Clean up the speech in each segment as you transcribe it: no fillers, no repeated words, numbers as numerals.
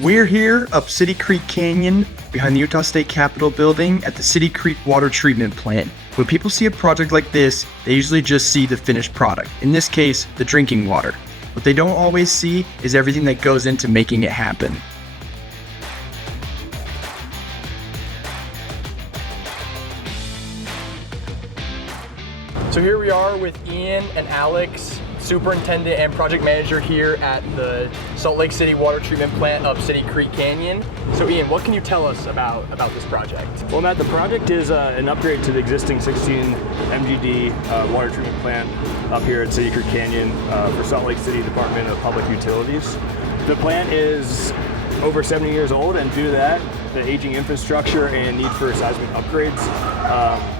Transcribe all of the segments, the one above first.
We're here up City Creek Canyon behind the Utah State Capitol building at the City Creek Water Treatment Plant. When people see a project like this, they usually just see the finished product, in this case, the drinking water. What they don't always see is everything that goes into making it happen. So here we are with Ian and Alex, Superintendent and Project Manager here at the Salt Lake City Water Treatment Plant up City Creek Canyon. So Ian, what can you tell us about this project? Well, Matt, the project is an upgrade to the existing 16 MGD water treatment plant up here at City Creek Canyon for Salt Lake City Department of Public Utilities. The plant is over 70 years old, and due to that, the aging infrastructure and need for seismic upgrades,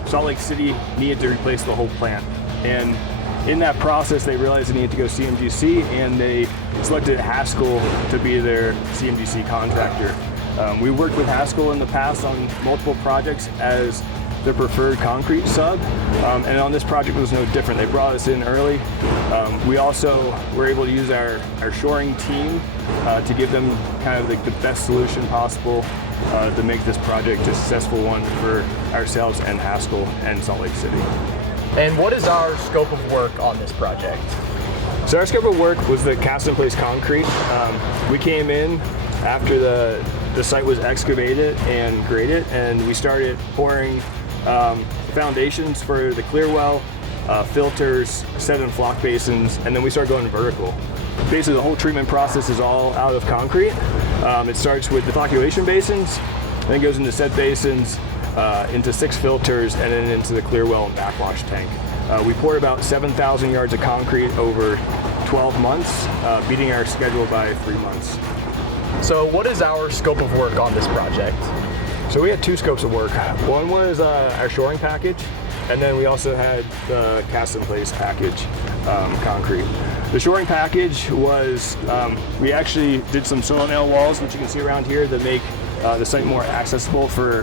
Salt Lake City needed to replace the whole plant. And in that process, they realized they needed to go CMGC, and they selected Haskell to be their CMGC contractor. We worked with Haskell in the past on multiple projects as their preferred concrete sub, and on this project it was no different. They brought us in early. We also were able to use our shoring team to give them kind of the best solution possible to make this project a successful one for ourselves and Haskell and Salt Lake City. And what is our scope of work on this project? So our scope of work was the cast-in-place concrete. We came in after the site was excavated and graded, and we started pouring foundations for the clear well, filters, set and flock basins, and then we started going vertical. Basically, the whole treatment process is all out of concrete. It starts with the flocculation basins, then goes into set basins, into 6 filters, and then into the clear well and backwash tank. We poured about 7,000 yards of concrete over 12 months, beating our schedule by 3 months. So what is our scope of work on this project? So we had 2 scopes of work. One was our shoring package, and then we also had the cast-in-place package concrete. The shoring package was, we actually did some soil nail walls, which you can see around here, that make the site more accessible for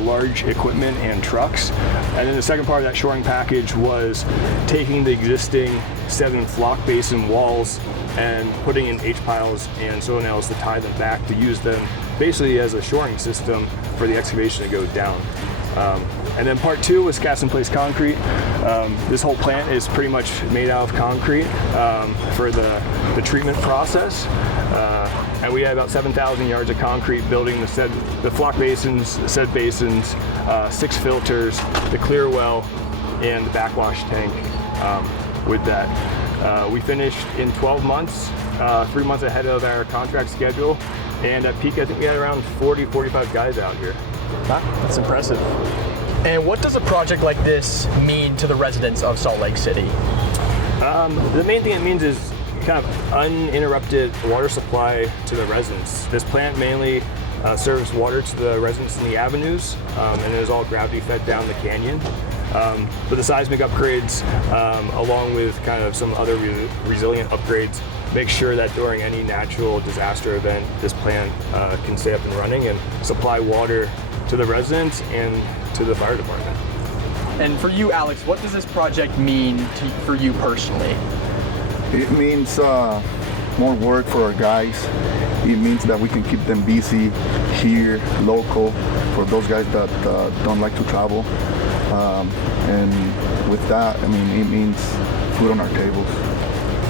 large equipment and trucks. And then the second part of that shoring package was taking the existing 7 flock basin walls and putting in H-piles and soil nails to tie them back, to use them basically as a shoring system for the excavation to go down. And then part 2 was cast-in-place concrete. This whole plant is pretty much made out of concrete for the treatment process. And we had about 7,000 yards of concrete building the flock basins, the set basins, 6 filters, the clear well, and the backwash tank with that. We finished in 12 months, 3 months ahead of our contract schedule. And at peak, I think we had around 45 guys out here. Wow, that's impressive. And what does a project like this mean to the residents of Salt Lake City? The main thing it means is kind of uninterrupted water supply to the residents. This plant mainly serves water to the residents in the avenues, and it is all gravity fed down the canyon. But the seismic upgrades, along with kind of some other resilient upgrades, make sure that during any natural disaster event, this plant can stay up and running and supply water to the residents and to the fire department. And for you, Alex, what does this project mean for you personally? It means more work for our guys. It means that we can keep them busy here, local, for those guys that don't like to travel. And with that, I mean, it means food on our tables.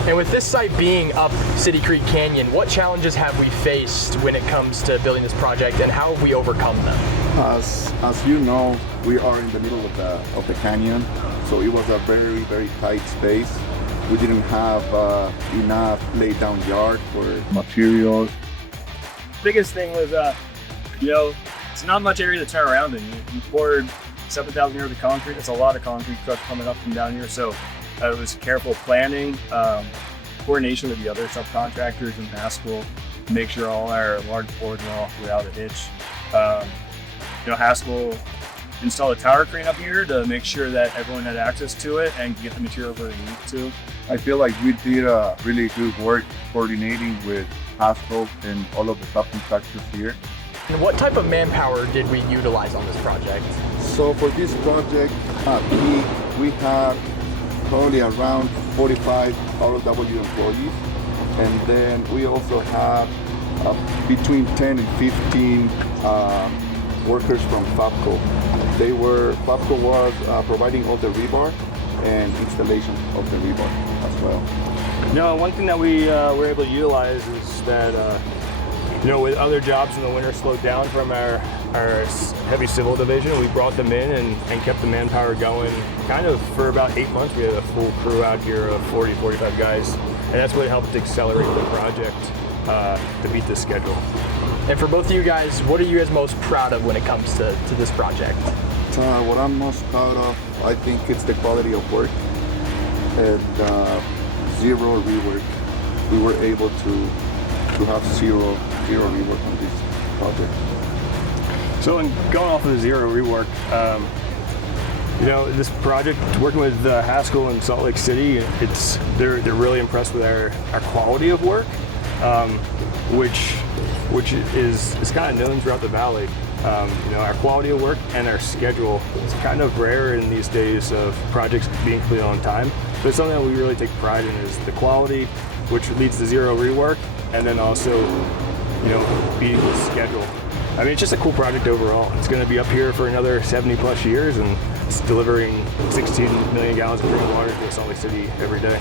And with this site being up City Creek Canyon, what challenges have we faced when it comes to building this project, and how have we overcome them? As you know, we are in the middle of the canyon, so it was a very, very tight space. We didn't have enough laid down yard for materials. Biggest thing was, it's not much area to turn around in. You poured 7,000 yards of concrete. That's a lot of concrete trucks coming up from down here. So it was careful planning, coordination with the other subcontractors in Haskell to make sure all our large boards went off without a hitch. Haskell installed a tower crane up here to make sure that everyone had access to it and get the material where they need to. I feel like we did a really good work coordinating with Haskell and all of the subcontractors here. And what type of manpower did we utilize on this project? So for this project, we have probably around 45 ROW employees, and then we also have between 10 and 15 workers from Fabco. Fabco was providing all the rebar and installation of the rebar as well. One thing that we were able to utilize is that, with other jobs in the winter slowed down from our heavy civil division, we brought them in and kept the manpower going kind of for about 8 months. We had a full crew out here of 40, 45 guys, and that's what helped accelerate the project to meet this schedule. And for both of you guys, what are you guys most proud of when it comes to this project? What I'm most proud of, I think it's the quality of work and zero rework. We were able to have zero rework on this project. So in going off of the zero rework, this project, working with Haskell in Salt Lake City, they're really impressed with our quality of work, which is kind of known throughout the valley. Our quality of work and our schedule is kind of rare in these days of projects being completed on time. But something that we really take pride in is the quality, which leads to zero rework, and then also, beating the schedule. I mean, it's just a cool project overall. It's going to be up here for another 70 plus years, and it's delivering 16 million gallons of drinking water to Salt Lake City every day.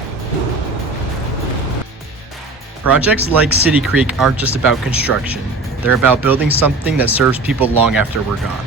Projects like City Creek aren't just about construction. They're about building something that serves people long after we're gone.